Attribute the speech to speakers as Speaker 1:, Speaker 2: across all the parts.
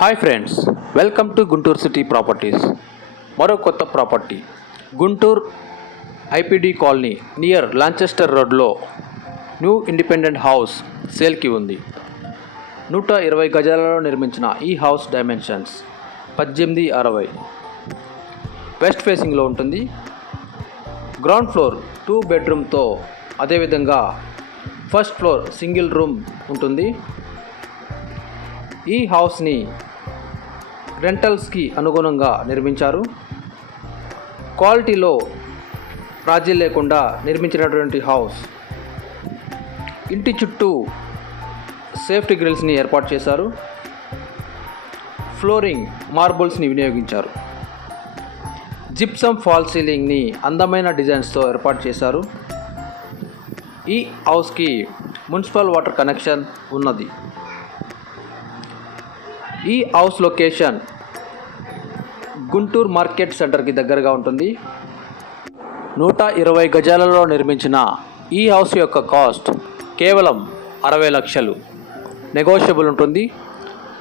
Speaker 1: Hi friends welcome to Guntur city properties మరో కొత్త property Guntur IPD colony near Lanchester రోడ్లో new independent house సేల్కి ఉంది. నూట ఇరవై గజాలలో నిర్మించిన ఈ హౌస్ డైమెన్షన్స్ పద్దెనిమిది అరవై. వెస్ట్ ఫేసింగ్లో ఉంటుంది. గ్రౌండ్ ఫ్లోర్ టూ బెడ్రూమ్తో అదేవిధంగా ఫస్ట్ ఫ్లోర్ సింగిల్ రూమ్ ఉంటుంది. ఈ హౌస్ని రెంటల్స్కి అనుగుణంగా నిర్మించారు. క్వాలిటీలో రాజీ లేకుండా నిర్మించినటువంటి హౌస్ ఇంటి చుట్టూ సేఫ్టీ గ్రిల్స్ని ఏర్పాటు చేశారు. ఫ్లోరింగ్ మార్బుల్స్ని వినియోగించారు. జిప్సమ్ ఫాల్ సీలింగ్ని అందమైన డిజైన్స్తో ఏర్పాటు చేశారు. ఈ హౌస్కి మున్సిపల్ వాటర్ కనెక్షన్ ఉన్నది. ఈ హౌస్ లొకేషన్ గుంటూరు మార్కెట్ సెంటర్కి దగ్గరగా ఉంటుంది. నూట ఇరవై గజాలలో నిర్మించిన ఈ హౌస్ యొక్క కాస్ట్ కేవలం అరవై లక్షలు. నెగోషియబుల్ ఉంటుంది.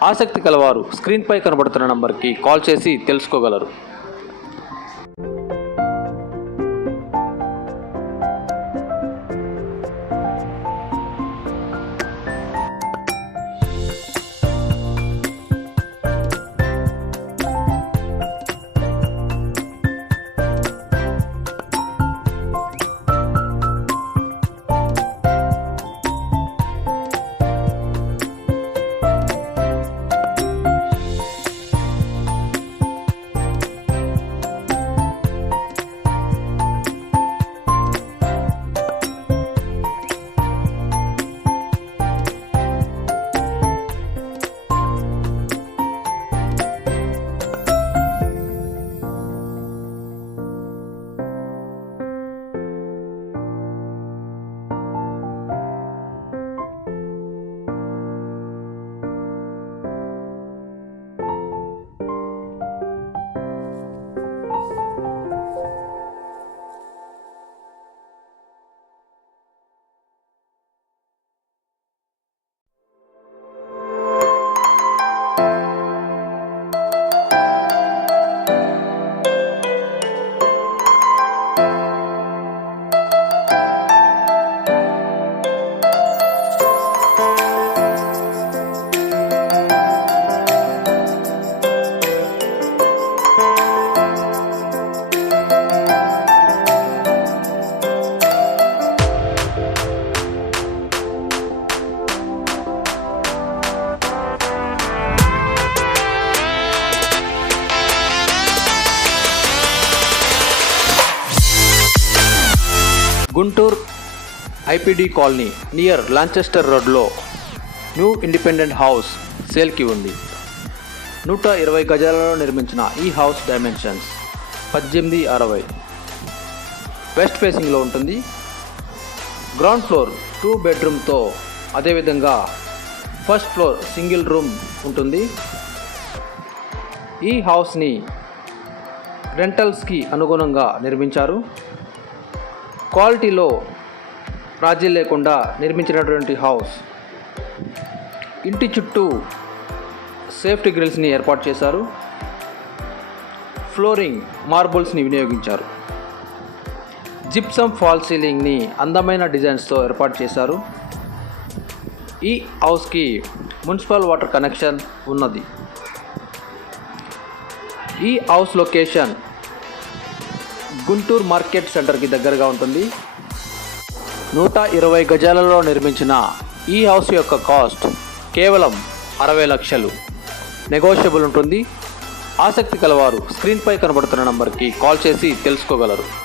Speaker 1: ఆసక్తి కలవారు స్క్రీన్పై కనబడుతున్న నంబర్కి కాల్ చేసి తెలుసుకోగలరు. Guntur IPD colony near Lanchester రోడ్లో న్యూ ఇండిపెండెంట్ హౌస్ సేల్కి ఉంది. నూట ఇరవై గజాలలో నిర్మించిన ఈ హౌస్ డైమెన్షన్స్ పద్దెనిమిది అరవై. వెస్ట్ ఫేసింగ్లో ఉంటుంది. గ్రౌండ్ ఫ్లోర్ టూ బెడ్రూమ్తో అదేవిధంగా ఫస్ట్ ఫ్లోర్ సింగిల్ రూమ్ ఉంటుంది. ఈ హౌస్ని రెంటల్స్కి అనుగుణంగా నిర్మించారు. క్వాలిటీలో రాజీ లేకుండా నిర్మించినటువంటి హౌస్. ఇంటి చుట్టూ సేఫ్టీ గ్రిల్స్ని ఏర్పాటు చేశారు. ఫ్లోరింగ్ మార్బుల్స్ని వినియోగించారు. జిప్సమ్ ఫాల్ సీలింగ్ని అందమైన డిజైన్స్తో ఏర్పాటు చేశారు. ఈ హౌస్కి మున్సిపల్ వాటర్ కనెక్షన్ ఉన్నది. ఈ హౌస్ లొకేషన్ గుంటూరు మార్కెట్ సెంటర్కి దగ్గరగా ఉంటుంది. నూట ఇరవై గజాలలో నిర్మించిన ఈ హౌస్ యొక్క కాస్ట్ కేవలం అరవై లక్షలు. నెగోషియబుల్ ఉంటుంది. ఆసక్తి కలవారు స్క్రీన్పై కనబడుతున్న నంబర్కి కాల్ చేసి తెలుసుకోగలరు.